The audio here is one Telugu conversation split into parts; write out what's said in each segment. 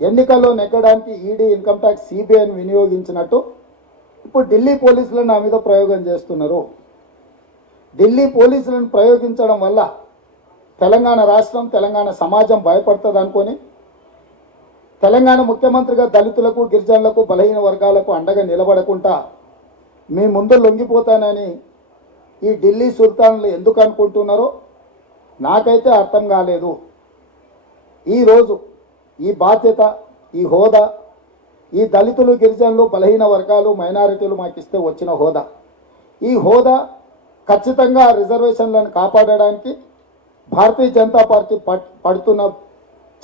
ఎన్నికల్లో నెగ్గడానికి ఈడీ, ఇన్కమ్ ట్యాక్స్, సిబిఐని వినియోగించినట్టు ఇప్పుడు ఢిల్లీ పోలీసులను నా మీద ప్రయోగం చేస్తున్నారు. ఢిల్లీ పోలీసులను ప్రయోగించడం వల్ల తెలంగాణ రాష్ట్రం, తెలంగాణ సమాజం భయపడుతుంది అనుకొని తెలంగాణ ముఖ్యమంత్రిగా దళితులకు, గిరిజనులకు, బలహీన వర్గాలకు అండగా నిలబడకుండా మీ ముందు లొంగిపోతానని ఈ ఢిల్లీ సుల్తాన్లు ఎందుకు అనుకుంటున్నారో నాకైతే అర్థం కాలేదు. ఈరోజు ఈ బాధ్యత, ఈ హోదా, ఈ దళితులు, గిరిజనులు, బలహీన వర్గాలు, మైనారిటీలు మాకు ఇస్తే వచ్చిన హోదా, ఈ హోదా ఖచ్చితంగా రిజర్వేషన్లను కాపాడడానికి భారతీయ జనతా పార్టీ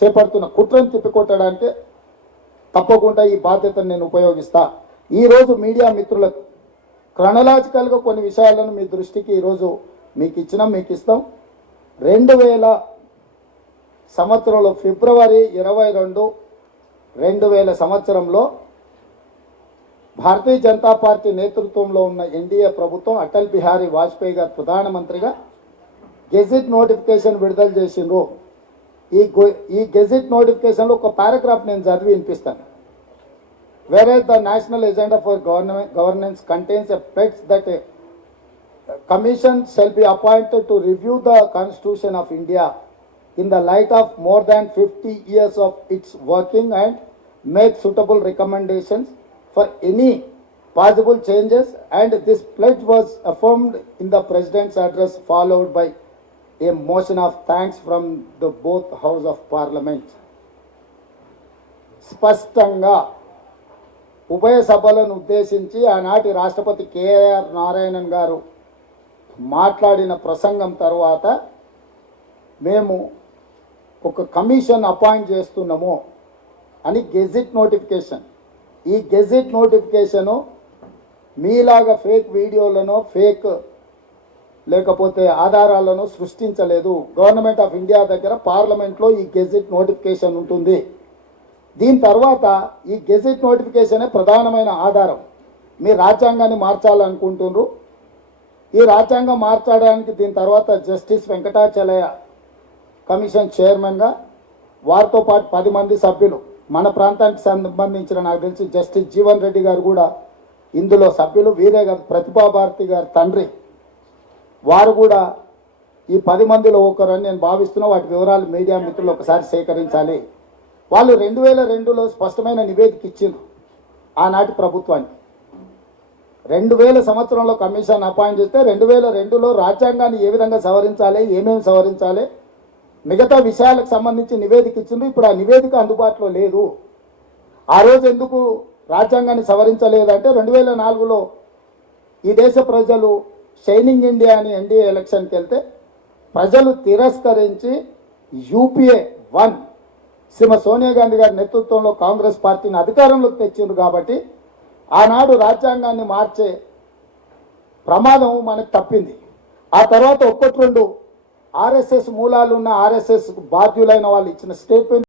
చేపడుతున్న కుట్రను తిప్పికొట్టడానికి తప్పకుండా ఈ బాధ్యతను నేను ఉపయోగిస్తా. ఈరోజు మీడియా మిత్రులకు క్రొనలాజికల్గా కొన్ని విషయాలను మీ దృష్టికి ఈరోజు మీకు ఇస్తాం. 2000 సంవత్సరంలో ఫిబ్రవరి 22, 2000 సంవత్సరంలో భారతీయ జనతా పార్టీ నేతృత్వంలో ఉన్న ఎన్డీఏ ప్రభుత్వం అటల్ బిహారీ వాజ్పేయి గారు ప్రధానమంత్రిగా గెజిట్ నోటిఫికేషన్ విడుదల చేసిండ్రు. ఈ గెజిట్ నోటిఫికేషన్లో ఒక పారాగ్రాఫ్ నేను చదివి వినిపిస్తాను. Whereas the national agenda for governance contains a pledge that a commission shall be appointed to review the Constitution of India in the light of more than 50 years of its working and make suitable recommendations for any possible changes, and this pledge was affirmed in the President's address followed by a motion of thanks from the both House of Parliament. స్పష్టంగా ఉభయ సభలను ఉద్దేశించి ఆనాటి రాష్ట్రపతి కేఆర్ నారాయణన్ గారు మాట్లాడిన ప్రసంగం తర్వాత మేము ఒక కమిషన్ అపాయింట్ చేస్తున్నాము అని గెజిట్ నోటిఫికేషన్. ఈ గెజిట్ నోటిఫికేషను మీలాగా ఫేక్ వీడియోలను, ఫేక్ లేకపోతే ఆధారాలను సృష్టించలేదు. గవర్నమెంట్ ఆఫ్ ఇండియా దగ్గర పార్లమెంట్లో ఈ గెజిట్ నోటిఫికేషన్ ఉంటుంది. దీని తర్వాత ఈ గెజిట్ నోటిఫికేషనే ప్రధానమైన ఆధారం. మీ రాజ్యాంగాన్ని మార్చాలనుకుంటున్నారు. ఈ రాజ్యాంగం మార్చడానికి దీని తర్వాత జస్టిస్ వెంకటాచలయ కమిషన్ చైర్మన్గా వారితో పాటు 10 మంది సభ్యులు, మన ప్రాంతానికి సంబంధించిన నాకు తెలిసి జస్టిస్ జీవన్ రెడ్డి గారు కూడా ఇందులో సభ్యులు. వీరే గారు ప్రతిభా భారతి గారు తండ్రి, వారు కూడా ఈ 10 మందిలో ఒకరని నేను భావిస్తున్నా. వాటి వివరాలు మీడియా మిత్రులు ఒకసారి సేకరించాలి. వాళ్ళు 2002లో స్పష్టమైన నివేదిక ఇచ్చిండ్రు ఆనాటి ప్రభుత్వానికి. 2000 సంవత్సరంలో కమిషన్ అపాయింట్ చేస్తే 2002లో రాజ్యాంగాన్ని ఏ విధంగా సవరించాలి, ఏమేమి సవరించాలి, మిగతా విషయాలకు సంబంధించి నివేదిక ఇచ్చిండ్రు. ఇప్పుడు ఆ నివేదిక అందుబాటులో లేదు. ఆ రోజు ఎందుకు రాజ్యాంగాన్ని సవరించలేదంటే 2004లో ఈ దేశ ప్రజలు షైనింగ్ ఇండియా అని ఎన్డీఏ ఎలక్షన్కి వెళ్తే ప్రజలు తిరస్కరించి యూపీఏ 1 శ్రీమతి సోనియా గాంధీ గారి నేతృత్వంలో కాంగ్రెస్ పార్టీని అధికారంలోకి తెచ్చిండ్రు. కాబట్టి ఆనాడు రాజ్యాంగాన్ని మార్చే ప్రమాదం మనకు తప్పింది. ఆ తర్వాత 1-2 ఆర్ఎస్ఎస్ మూలాలున్న, ఆర్ఎస్ఎస్ బాధ్యులైన వాళ్ళు ఇచ్చిన స్టేట్మెంట్